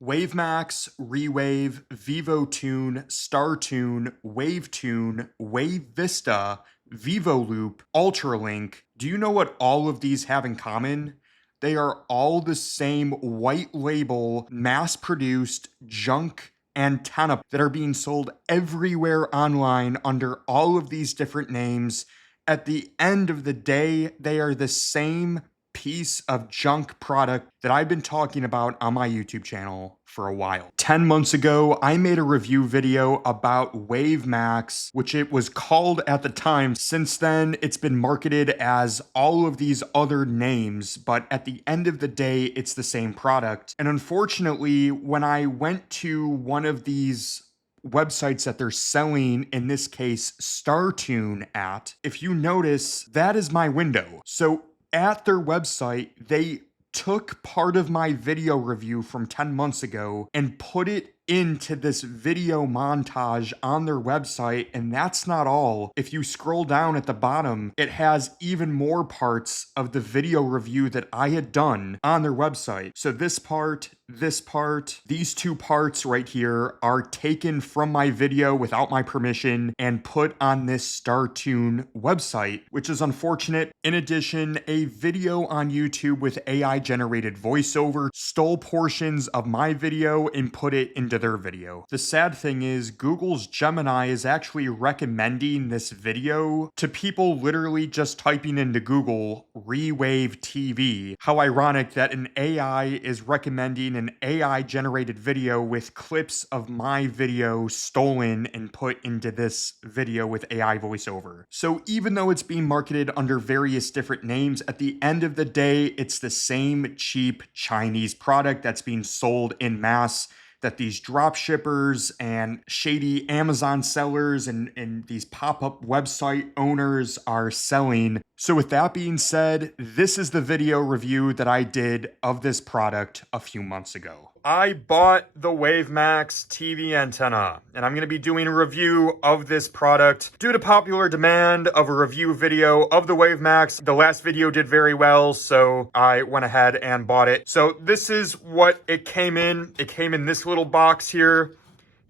Wavemax, ReWave, vivotune, StarTune, wavetune, wavevista, VivoLoop, ultralink. Do you know what all of these have in common? They are all the same white label, mass-produced junk antenna that are being sold everywhere online under all of these different names. At the end of the day, they are the same piece of junk product that I've been talking about on my YouTube channel for a while. 10 months ago, I made a review video about wavemax, which it was called at the time. Since then, it's been marketed as all of these other names, but at the end of the day, it's the same product. And unfortunately, when I went to one of these websites that they're selling, in this case, StarTune at, if you notice, that is my window. So at their website, they took part of my video review from 10 months ago and put it into this video montage on their website, and that's not all. If you scroll down at the bottom, it has even more parts of the video review that I had done on their website. So this part, these two parts right here are taken from my video without my permission and put on this StarTune website, which is unfortunate. In addition, a video on YouTube with AI generated voiceover stole portions of my video and put it into their video. The sad thing is, Google's Gemini is actually recommending this video to people literally just typing into Google ReWave TV. How ironic that an AI is recommending an AI generated video with clips of my video stolen and put into this video with AI voiceover. So even though it's being marketed under various different names, at the end of the day, it's the same cheap Chinese product that's being sold in mass, that these drop shippers and shady Amazon sellers and these pop-up website owners are selling. So with that being said, this is the video review that I did of this product a few months ago. I bought the wavemax TV antenna, and I'm going to be doing a review of this product due to popular demand of a review video of the wavemax. The last video did very well, so I went ahead and bought it. So this is what it came in. It came in this little box here,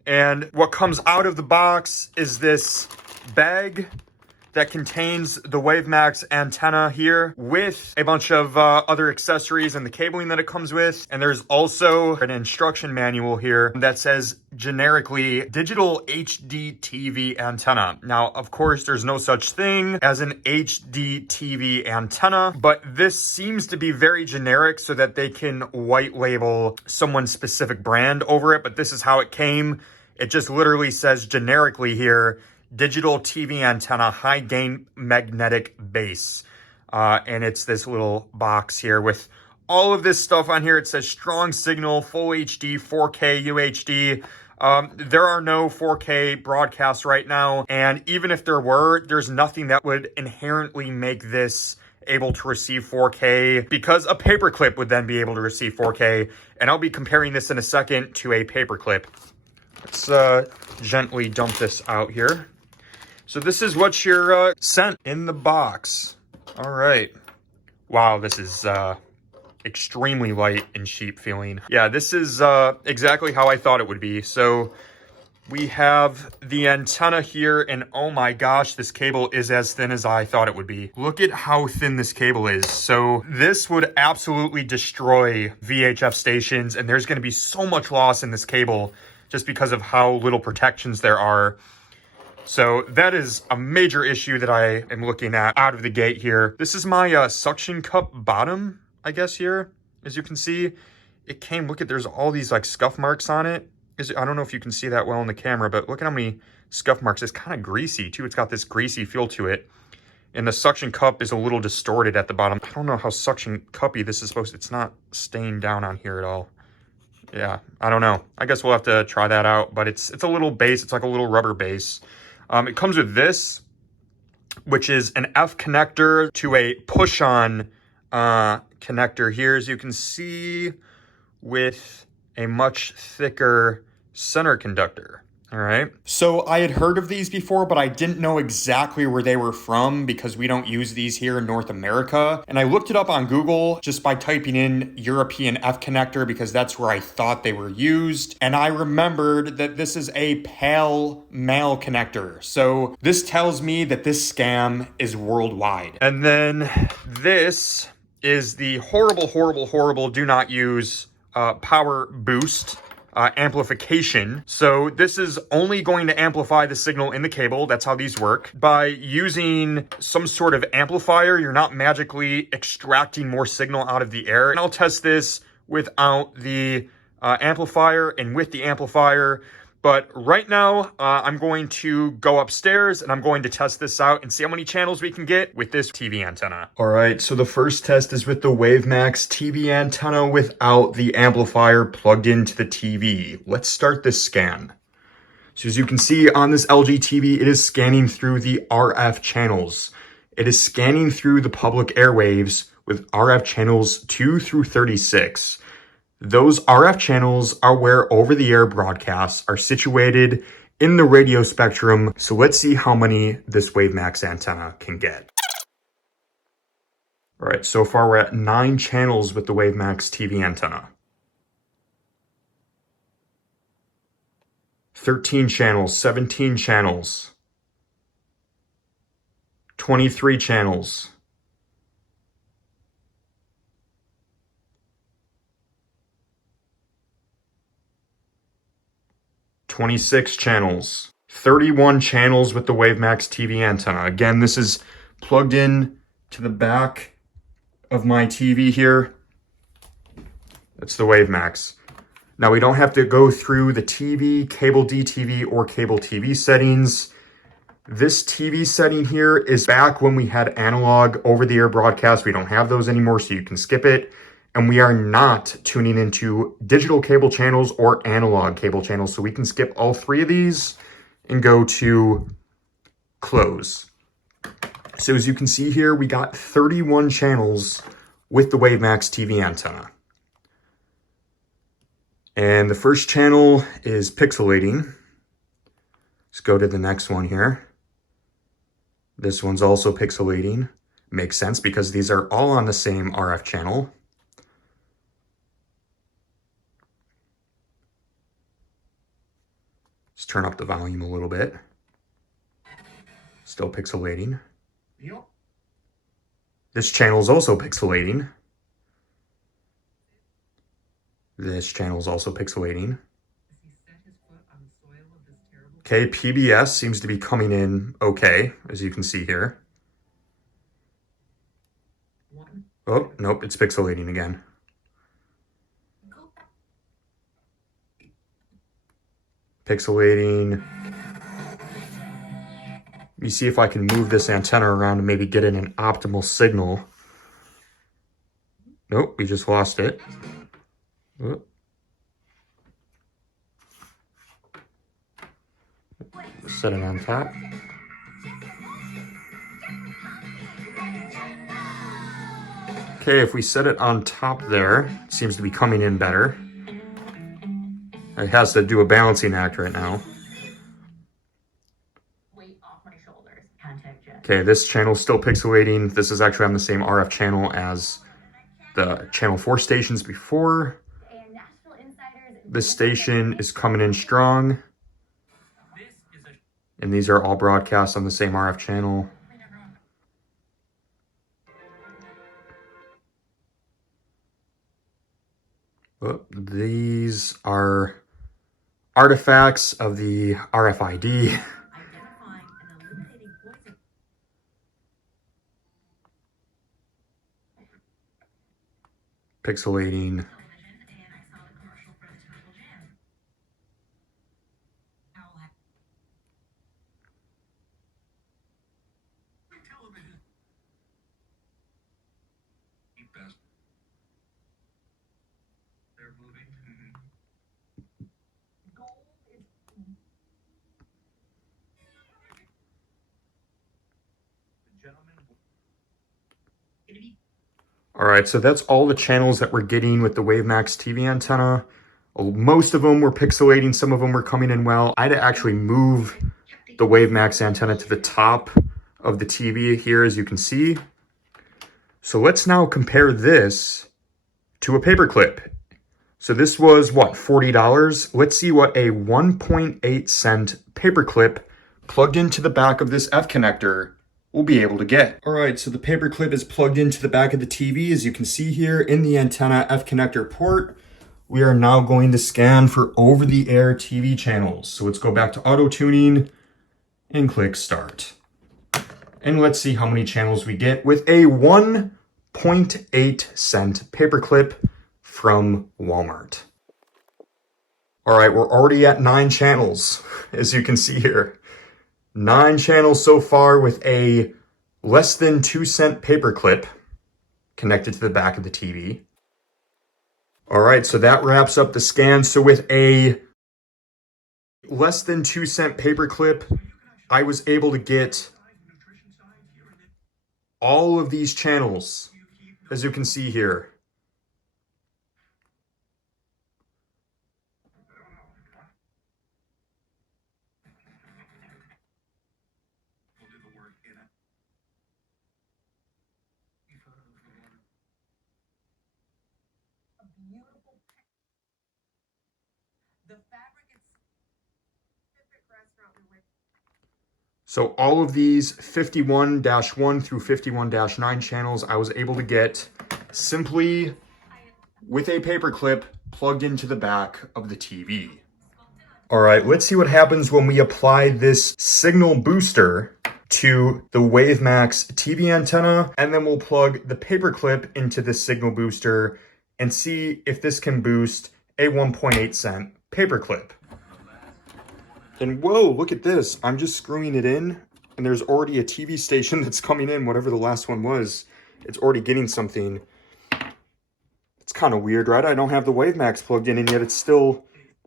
and what comes out of the box is this bag that contains the wavemax antenna here with a bunch of other accessories and the cabling that it comes with. And there's also an instruction manual here that says generically digital HD TV antenna. Now, of course, there's no such thing as an HD TV antenna, but this seems to be very generic so that they can white label someone's specific brand over it. But this is how it came. It just literally says generically here, digital TV antenna, high gain magnetic base. And it's this little box here with all of this stuff on here. It says strong signal, full HD, 4K UHD. There are no 4K broadcasts right now. And even if there were, there's nothing that would inherently make this able to receive 4K, because a paperclip would then be able to receive 4K. And I'll be comparing this in a second to a paperclip. Let's gently dump this out here. So this is what you're sent in the box. All right. Wow, this is extremely light and cheap feeling. Yeah, this is exactly how I thought it would be. So we have the antenna here, and oh my gosh, this cable is as thin as I thought it would be. Look at how thin this cable is. So this would absolutely destroy VHF stations, and there's going to be so much loss in this cable just because of how little protections there are. So that is a major issue that I am looking at out of the gate here. This is my suction cup bottom, I guess, here. As you can see, it came, look at, there's all these like scuff marks on it. I don't know if you can see that well in the camera, but look at how many scuff marks. It's kind of greasy too. It's got this greasy feel to it. And the suction cup is a little distorted at the bottom. I don't know how suction cuppy this is supposed to, it's not staying down on here at all. Yeah, I don't know. I guess we'll have to try that out, but it's a little base. It's like a little rubber base. It comes with this, which is an F connector to a push-on connector here, as you can see, with a much thicker center conductor. All right. So I had heard of these before, but I didn't know exactly where they were from because we don't use these here in North America. And I looked it up on Google just by typing in European F connector because that's where I thought they were used. And I remembered that this is a PAL male connector. So this tells me that this scam is worldwide. And then this is the horrible do not use power boost amplification. So this is only going to amplify the signal in the cable. That's how these work. By using some sort of amplifier, you're not magically extracting more signal out of the air. And I'll test this without the amplifier and with the amplifier. But right now, I'm going to go upstairs and I'm going to test this out and see how many channels we can get with this TV antenna. All right, so the first test is with the wavemax TV antenna without the amplifier plugged into the TV. Let's start this scan. So as you can see on this LG TV, it is scanning through the RF channels. It is scanning through the public airwaves with RF channels 2 through 36. Those RF channels are where over-the-air broadcasts are situated in the radio spectrum. So let's see how many this wavemax antenna can get. All right, so far we're at 9 channels with the wavemax TV antenna. 13 channels, 17 channels, 23 channels, 26 channels, 31 channels with the wavemax TV antenna. Again, this is plugged in to the back of my TV here. That's the wavemax. Now we don't have to go through the TV, cable DTV, or cable TV settings. This TV setting here is back when we had analog over-the-air broadcasts. We don't have those anymore, so you can skip it. And we are not tuning into digital cable channels or analog cable channels. So we can skip all 3 of these and go to close. So as you can see here, we got 31 channels with the wavemax TV antenna. And the first channel is pixelating. Let's go to the next one here. This one's also pixelating. Makes sense because these are all on the same RF channel. Let's turn up the volume a little bit. Still pixelating. Yep. This channel is also pixelating. This channel is also pixelating. Okay, PBS seems to be coming in okay, as you can see here. Oh, nope, it's pixelating again. Pixelating. Let me see if I can move this antenna around and maybe get in an optimal signal. Nope, we just lost it. Oh. Set it on top. Okay, if we set it on top there, it seems to be coming in better. It has to do a balancing act right now. Okay, this channel is still pixelating. This is actually on the same RF channel as the channel 4 stations before. This station is coming in strong. And these are all broadcast on the same RF channel. Oh, these are artifacts of the RFID. Pixelating. All right, so that's all the channels that we're getting with the wavemax TV antenna. Most of them were pixelating, some of them were coming in well. I had to actually move the wavemax antenna to the top of the TV here, as you can see. So let's now compare this to a paperclip. So this was, what, $40? Let's see what a 1.8 cent paperclip plugged into the back of this F connector will be able to get. All right, so the paperclip is plugged into the back of the TV, as you can see here in the antenna F connector port. We are now going to scan for over-the-air TV channels. So let's go back to auto tuning and click start. And let's see how many channels we get with a 1.8 cent paperclip from Walmart. All right, we're already at 9 channels, as you can see here. 9 channels so far with a less than 2 cent paperclip connected to the back of the TV. All right, so that wraps up the scan. So with a less than 2 cent paperclip, I was able to get all of these channels, as you can see here. So all of these 51-1 through 51-9 channels I was able to get simply with a paperclip plugged into the back of the TV. All right, let's see what happens when we apply this signal booster to the wavemax TV antenna, and then we'll plug the paperclip into the signal booster and see if this can boost a 1.8 cent paperclip. And whoa, look at this. I'm just screwing it in, and there's already a TV station that's coming in, whatever the last one was. It's already getting something. It's kind of weird, right? I don't have the wavemax plugged in, and yet it's still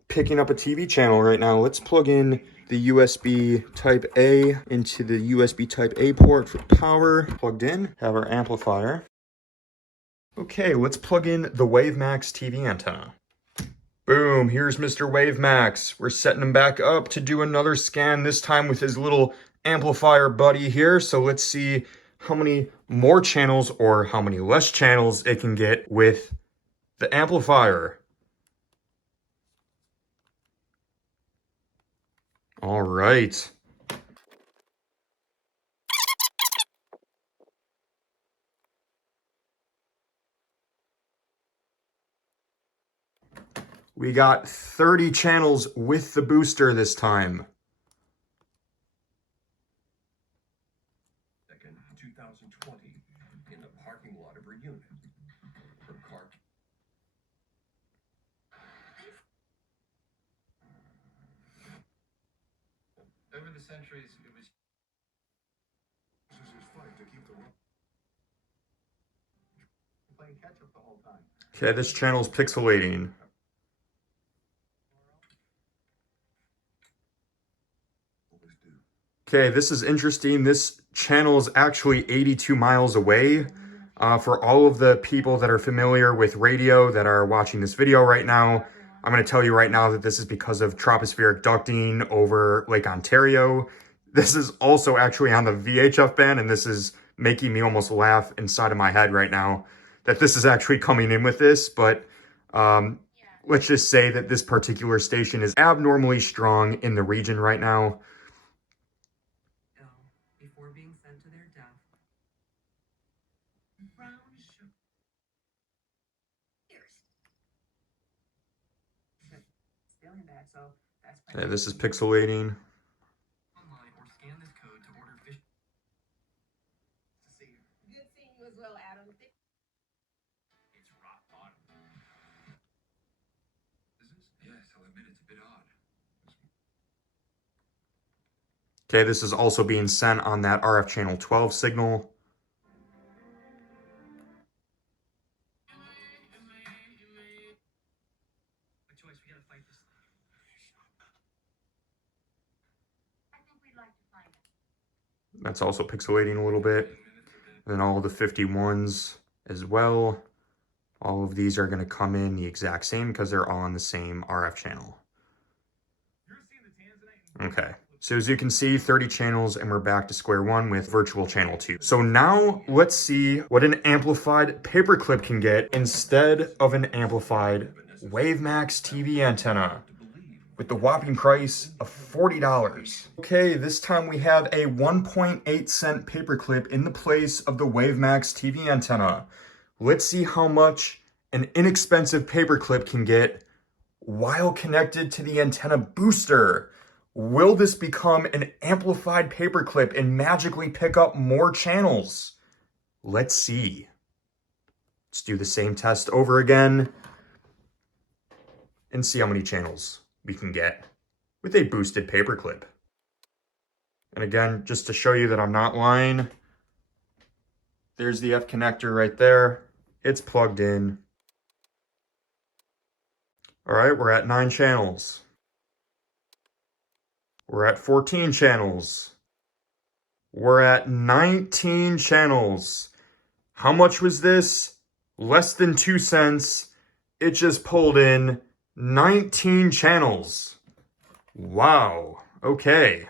picking up a TV channel right now. Let's plug in the USB type A into the USB type A port for power. Plugged in, have our amplifier. Okay, let's plug in the wavemax TV antenna. Boom, here's Mr. wavemax. We're setting him back up to do another scan, this time with his little amplifier buddy here. So let's see how many more channels or how many less channels it can get with the amplifier. All right. We got 30 channels with the booster this time. Second, 2020, in the parking lot of ReUnit. From car. Over the centuries, it was playing catch up the whole time. Okay, this channel's pixelating. Okay, this is interesting. This channel is actually 82 miles away. For all of the people that are familiar with radio that are watching this video right now, I'm going to tell you right now that this is because of tropospheric ducting over Lake Ontario. This is also actually on the VHF band, and this is making me almost laugh inside of my head right now that this is actually coming in with this. But let's just say that this particular station is abnormally strong in the region right now. Before being sent to their death. Yeah, this is pixelating. Online or scan this code to order fish. Good seeing you as well, Adam. It's rock bottom. Is this? Yes, I'll admit it's a bit odd. Okay, this is also being sent on that RF channel 12 signal. That's also pixelating a little bit. And then all the 51s as well. All of these are going to come in the exact same because they're all on the same RF channel. Okay, so as you can see, 30 channels and we're back to square one with virtual channel 2. So now let's see what an amplified paperclip can get instead of an amplified wavemax TV antenna with the whopping price of $40. Okay, this time we have a 1.8 cent paperclip in the place of the wavemax TV antenna. Let's see how much an inexpensive paperclip can get while connected to the antenna booster. Will this become an amplified paperclip and magically pick up more channels? Let's see. Let's do the same test over again and see how many channels we can get with a boosted paperclip. And again, just to show you that I'm not lying, there's the F connector right there. It's plugged in. All right, we're at 9 channels. We're at 14 channels. We're at 19 channels. How much was this? Less than 2 cents. It just pulled in 19 channels. Wow. Okay.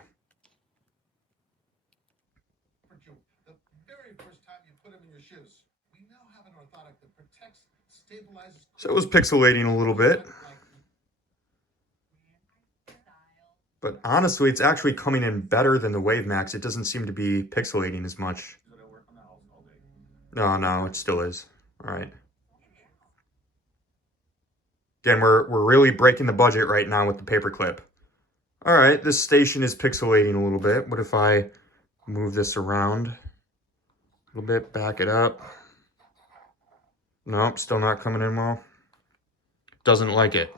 The very first time you put them in your shoes, we now have an orthotic that protects, stabilizes. So it was pixelating a little bit. But honestly, it's actually coming in better than the wavemax. It doesn't seem to be pixelating as much. No, it still is. All right. Again, we're really breaking the budget right now with the paperclip. All right, this station is pixelating a little bit. What if I move this around a little bit, back it up? Nope, still not coming in well. Doesn't like it.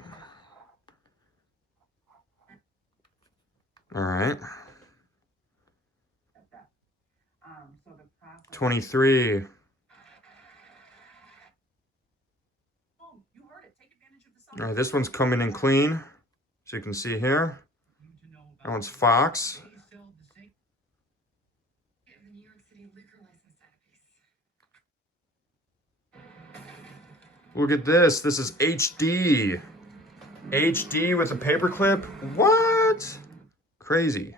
All right. 23. All right, this one's coming in clean, as you can see here. That one's Fox. Look at this. This is HD. HD with a paperclip? What? Crazy.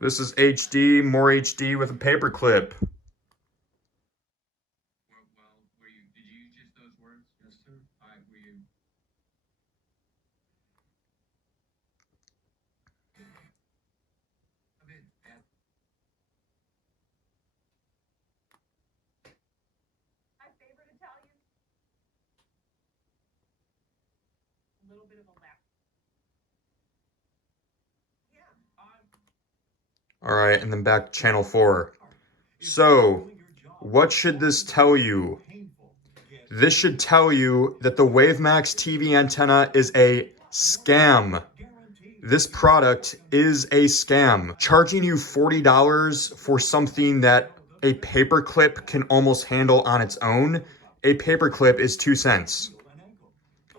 This is HD, more HD with a paperclip. Did you use just those words? Yes, sir. Were you? My favorite Italian. A little bit of a laugh. Yeah. All right, and then back to channel 4. So, what should this tell you? This should tell you that the wavemax TV antenna is a scam. This product is a scam. Charging you $40 for something that a paperclip can almost handle on its own, a paperclip is 2 cents.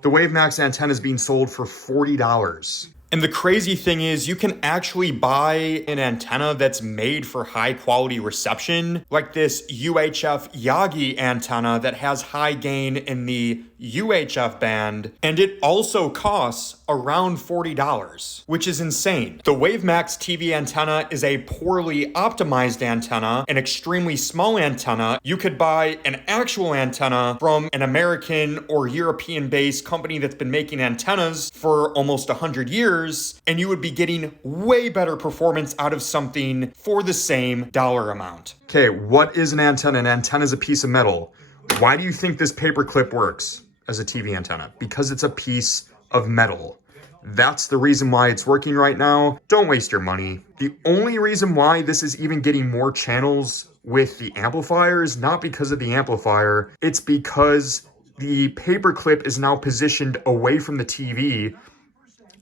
The wavemax antenna is being sold for $40. And the crazy thing is, you can actually buy an antenna that's made for high quality reception, like this UHF Yagi antenna that has high gain in the UHF band, and it also costs around $40, which is insane. The wavemax TV antenna is a poorly optimized antenna, an extremely small antenna. You could buy an actual antenna from an American or European-based company that's been making antennas for almost 100 years, and you would be getting way better performance out of something for the same dollar amount. Okay, what is an antenna? An antenna is a piece of metal. Why do you think this paperclip works as a TV antenna? Because it's a piece of metal. That's the reason why it's working right now. Don't waste your money. The only reason why this is even getting more channels with the amplifier is not because of the amplifier. It's because the paperclip is now positioned away from the TV.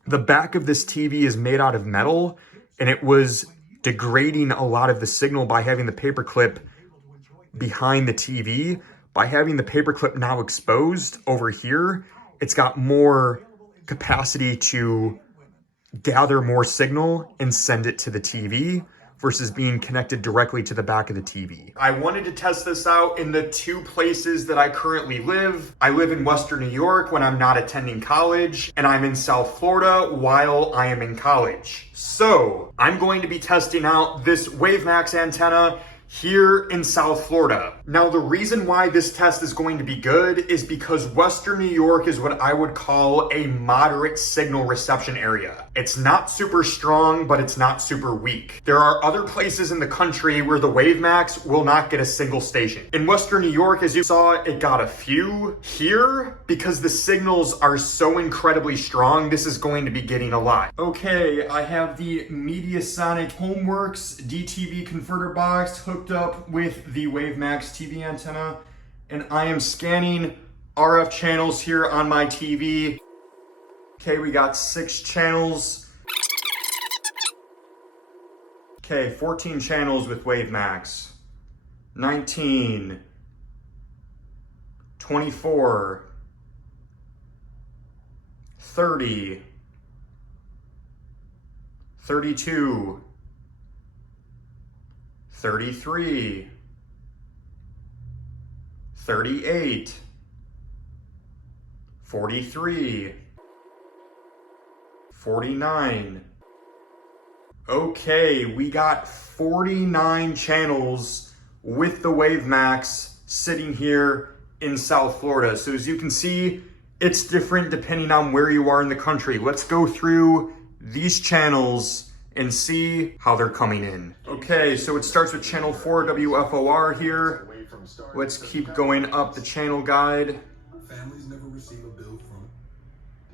The back of this TV is made out of metal, and it was degrading a lot of the signal by having the paperclip behind the TV. By having the paperclip now exposed over here, it's got more capacity to gather more signal and send it to the TV versus being connected directly to the back of the TV. I wanted to test this out in the two places that I currently live. I live in Western New York when I'm not attending college, and I'm in South Florida while I am in college. So I'm going to be testing out this wavemax antenna here in South Florida. Now, the reason why this test is going to be good is because Western New York is what I would call a moderate signal reception area. It's not super strong, but it's not super weak. There are other places in the country where the wavemax will not get a single station. In Western New York, as you saw, it got a few. Here, because the signals are so incredibly strong, this is going to be getting a lot. Okay, I have the Mediasonic Homeworks DTV converter box hooked up with the wavemax TV antenna, and I am scanning RF channels here on my TV. Okay, we got 6 channels. Okay, 14 channels with wavemax. 19, 24, 30, 32, 33, 38, 43, 49. Okay, we got 49 channels with the wavemax sitting here in South Florida. So as you can see, it's different depending on where you are in the country. Let's go through these channels and see how they're coming in. Okay, so it starts with channel 4 WFOR here. Let's keep going up the channel guide. Families never receive a bill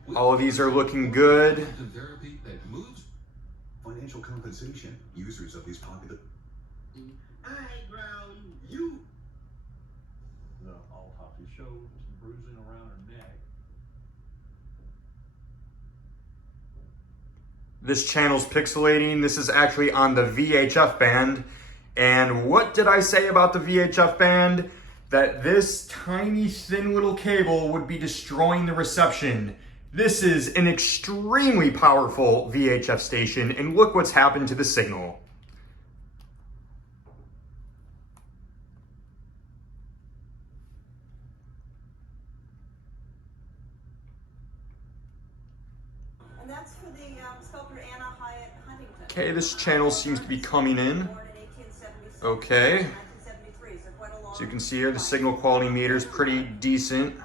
from. All of these are looking good. Therapy that moves. Financial compensation. Users of these popular. I ground you. The autopsy showed some bruising around her neck. This channel's pixelating. This is actually on the VHF band. And what did I say about the VHF band? That this tiny thin little cable would be destroying the reception. This is an extremely powerful VHF station, and look what's happened to the signal. And that's for the sculptor Anna Hyatt Huntington. Okay, this channel seems to be coming in. Born in 1876, Okay. 1973, so quite a long So you can see here the signal quality meter is pretty decent.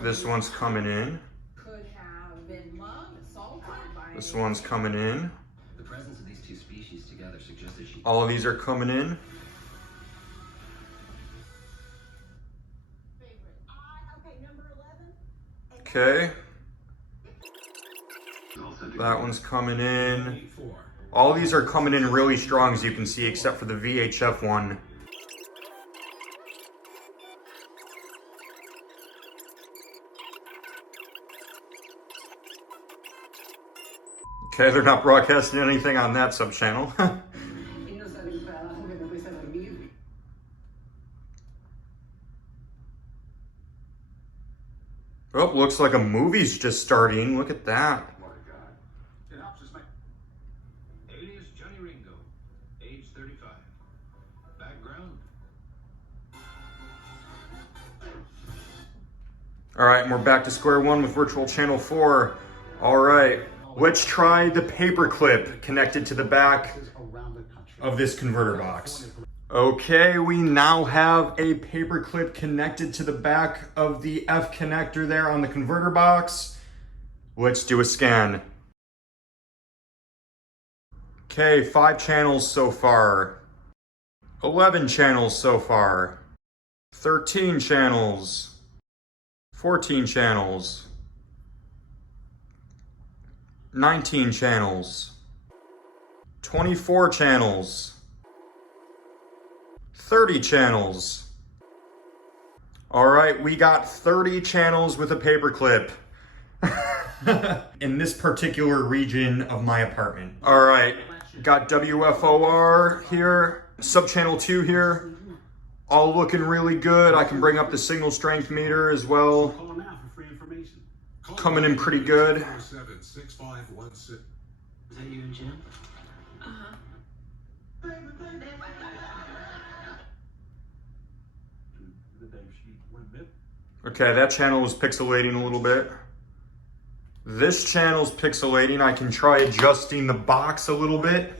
This one's coming in. Could have been mugged, assaulted by This one's coming in. The presence of these two species together suggests that she... All of these are coming in. Okay, number 11. Okay. That one's coming in. All these are coming in really strong, as you can see, except for the VHF one. Okay, they're not broadcasting anything on that sub-channel. Oh, looks like a movie's just starting. Look at that. Alias Johnny Ringo, age 35. Background. All right, and we're back to square one with virtual channel 4. All right, let's try the paperclip connected to the back of this converter box. Okay, we now have a paperclip connected to the back of the F connector there on the converter box. Let's do a scan. Okay, 5 channels so far. 11 channels so far. 13 channels. 14 channels. 19 channels. 24 channels. 30 channels. All right, we got 30 channels with a paperclip in this particular region of my apartment. All right, got WFOR here, subchannel 2 here, all looking really good. I can bring up the signal strength meter as well. Call now for free information. Call coming in pretty good. 6516. Is that you and Jim? Uh-huh. The Dave sheet went bit. Okay, that channel is pixelating a little bit. This channel's pixelating. I can try adjusting the box a little bit.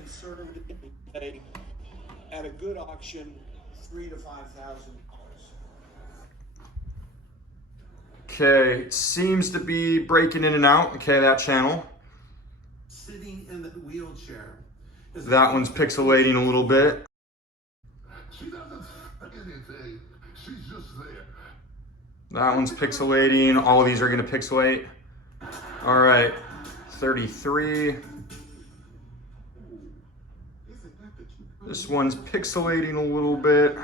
At a good auction, $3,000 to $5,000. Okay, seems to be breaking in and out. Okay, that channel. Sitting in the wheelchair. That one's pixelating a little bit. She doesn't say anything. She's just there. That one's pixelating. All of these are gonna pixelate. All right, 33. This one's pixelating a little bit.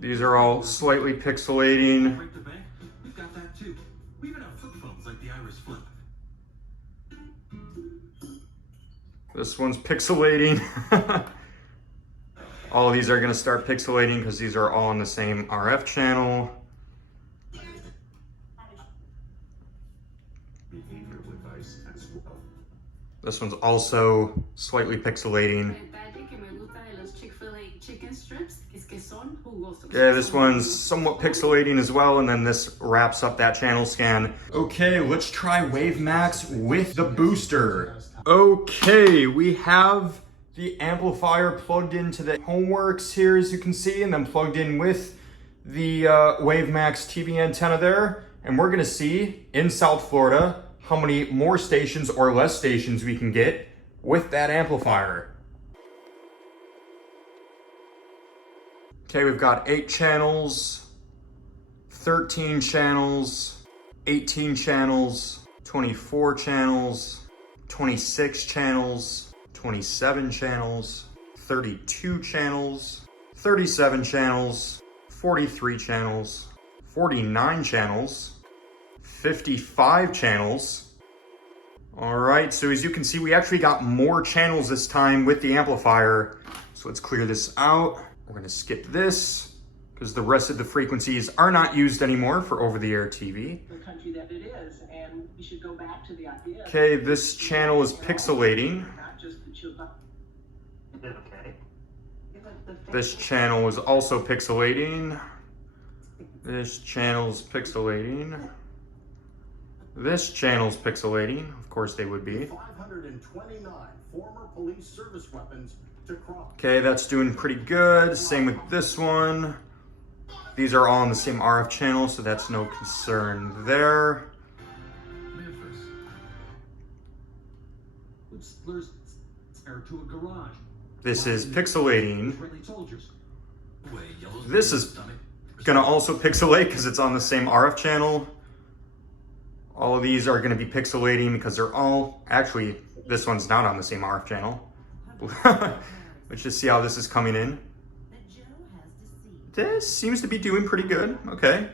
These are all slightly pixelating. Break the bank. We've got that too. We even have flip phones like the Iris Flip. This one's pixelating. All of these are gonna start pixelating because these are all on the same RF channel. Behavioral advice as well. This one's also slightly pixelating. Okay, this one's somewhat pixelating as well, and then this wraps up that channel scan. Okay, let's try wavemax with the booster. Okay, we have the amplifier plugged into the homeworks here, as you can see, and then plugged in with the wavemax TV antenna there. And we're gonna see in South Florida how many more stations or less stations we can get with that amplifier. Okay, we've got 8 channels, 13 channels, 18 channels, 24 channels, 26 channels, 27 channels, 32 channels, 37 channels, 43 channels, 49 channels, 55 channels. All right, so as you can see, we actually got more channels this time with the amplifier. So let's clear this out. We're gonna skip this because the rest of the frequencies are not used anymore for over-the-air TV. The country that it is, and we should go back to the idea. Okay, this channel is pixelating. Not just the children. Okay. This channel is also pixelating. This channel's pixelating. This channel's pixelating. Of course they would be. 529 former police service weapons to cross. Okay, that's doing pretty good. Same with this one. These are all on the same RF channel, so that's no concern there. Memphis. Whistler's heir to a garage. This is pixelating. Israeli soldiers. This is gonna also pixelate because it's on the same RF channel. All of these are gonna be pixelating because they're all, actually, this one's not on the same RF channel. Let's just see how this is coming in. This seems to be doing pretty good. Okay.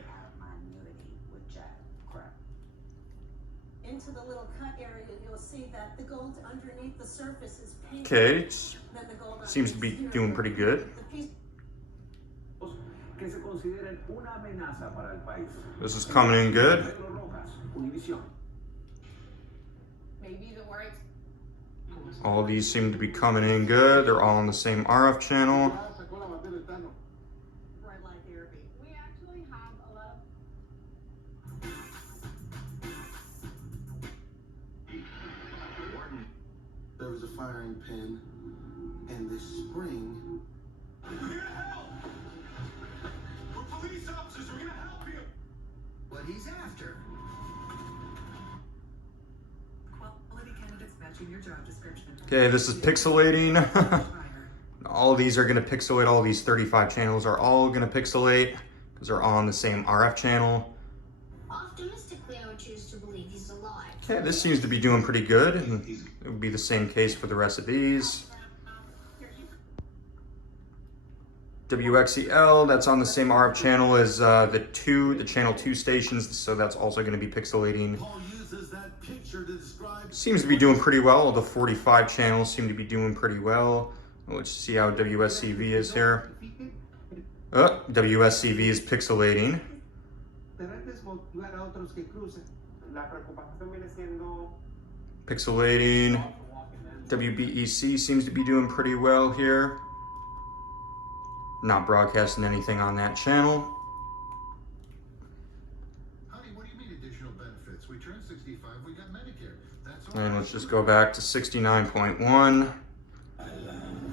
Into the little cut area, you'll see that the gold underneath the surface is pink. Okay. Then the gold Seems to be doing pretty good. This is coming in good. Maybe the words. All of these seem to be coming in good. They're all on the same RF channel. Red light therapy. We actually have a lot of There was a firing pin, and this spring. We're here to help! We're police officers, we're gonna help you! What he's after. Quality candidates matching your job description. Okay, this is pixelating. All of these are gonna pixelate. All these 35 channels are all gonna pixelate because they're all on the same RF channel. Optimistically, I would choose to believe he's alive. Okay, this seems to be doing pretty good. And it would be the same case for the rest of these. WXEL, that's on the same RF channel as the channel 2 stations, so that's also going to be pixelating. Seems to be doing pretty well. The 45 channels seem to be doing pretty well. Let's see how WSCV is here. WSCV is pixelating. Pixelating. WBEC seems to be doing pretty well here. Not broadcasting anything on that channel. Honey, what do you mean additional benefits? We turned 65, we got Medicare. That's all. And let's just go back to 69.1.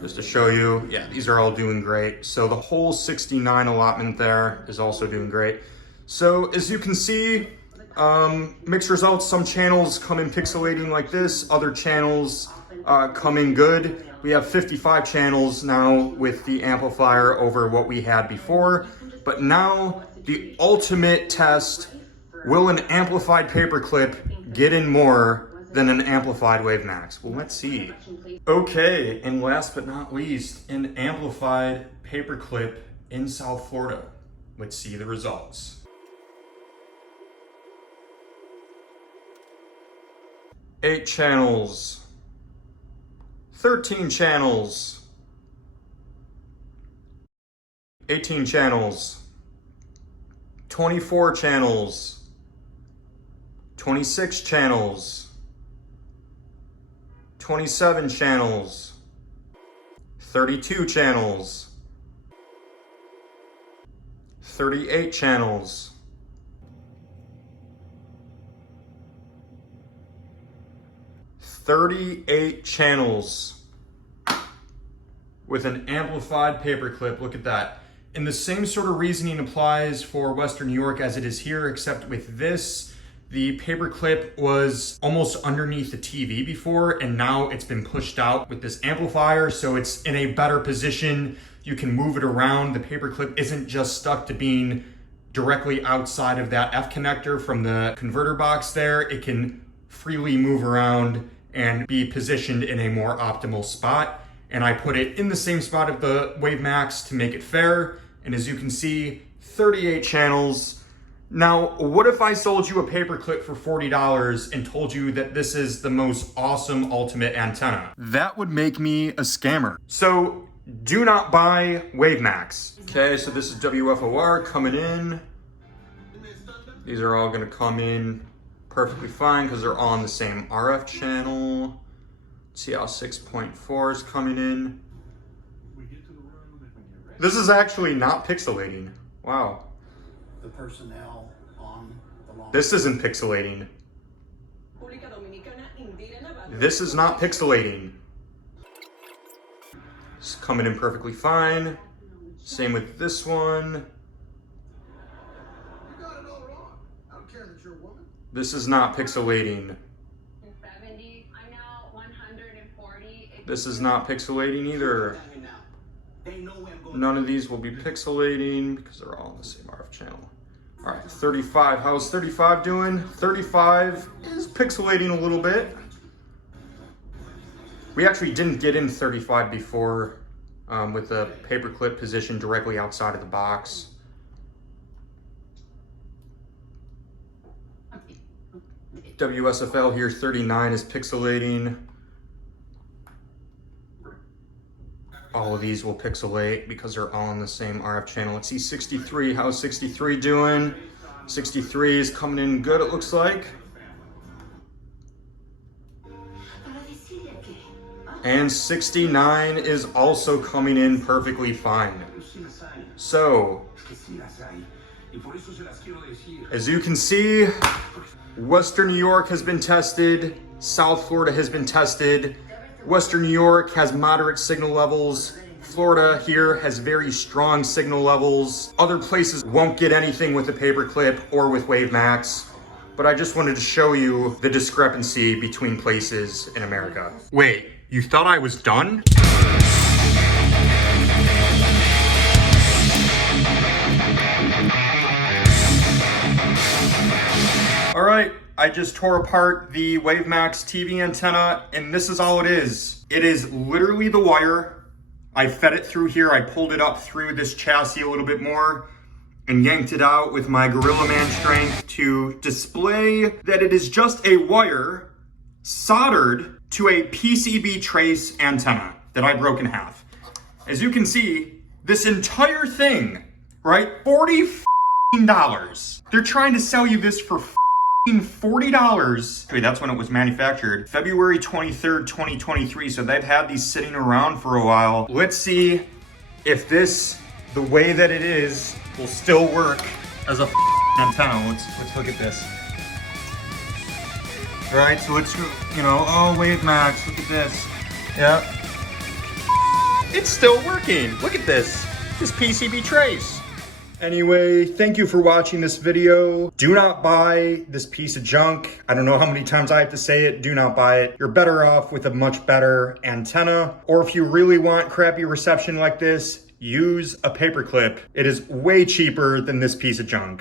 Just to show you, yeah, these are all doing great. So the whole 69 allotment there is also doing great. So as you can see, mixed results, some channels come in pixelating like this, other channels come in good. We have 55 channels now with the amplifier over what we had before, but now the ultimate test, will an amplified paperclip get in more than an amplified wavemax? Well, let's see. Okay, and last but not least, an amplified paperclip in South Florida. Let's see the results. Eight channels, 13 channels, 18 channels, 24 channels, 26 channels, 27 channels, 32 channels, 38 channels, 38 channels with an amplified paperclip. Look at that. And the same sort of reasoning applies for Western New York as it is here, except with this, the paperclip was almost underneath the TV before, and now it's been pushed out with this amplifier, so it's in a better position. You can move it around. The paperclip isn't just stuck to being directly outside of that F connector from the converter box there. It can freely move around and be positioned in a more optimal spot. And I put it in the same spot of the wavemax to make it fair. And as you can see, 38 channels. Now, what if I sold you a paperclip for $40 and told you that this is the most awesome ultimate antenna? That would make me a scammer. So do not buy wavemax. Okay, so this is WFOR coming in. These are all gonna come in perfectly fine because they're all on the same RF channel. See how 6.4 is coming in. This is actually not pixelating. Wow. The personnel on the lawn. This isn't pixelating. This is not pixelating. It's coming in perfectly fine. Same with this one. You got it all wrong. I don't care that you're a woman. This is not pixelating. 70. I'm now 140. This is not pixelating either. None of these will be pixelating because they're all on the same RF channel. All right, 35. How's 35 doing? 35 is pixelating a little bit. We actually didn't get in 35 before with the paperclip positioned directly outside of the box. WSFL here, 39 is pixelating. All of these will pixelate because they're all on the same RF channel. Let's see 63, how's 63 doing? 63 is coming in good, it looks like. And 69 is also coming in perfectly fine. So, as you can see, Western New York has been tested, South Florida has been tested. Western New York has moderate signal levels. Florida here has very strong signal levels. Other places won't get anything with the paperclip or with wavemax. But I just wanted to show you the discrepancy between places in America. Wait, you thought I was done? All right, I just tore apart the wavemax TV antenna, and this is all it is. It is literally the wire. I fed it through here. I pulled it up through this chassis a little bit more and yanked it out with my Gorilla Man strength to display that it is just a wire soldered to a PCB trace antenna that I broke in half. As you can see, this entire thing right? $40. They're trying to sell you this for $40. Wait, that's when it was manufactured. February 23rd, 2023. So they've had these sitting around for a while. Let's see if this, the way that it is, will still work as a antenna. Let's look at this. Right, so let's, you know, oh, wavemax, look at this. Yeah. It's still working. Look at this. This PCB trace. Anyway, thank you for watching this video. Do not buy this piece of junk. I don't know how many times I have to say it. Do not buy it. You're better off with a much better antenna. Or if you really want crappy reception like this, use a paperclip. It is way cheaper than this piece of junk.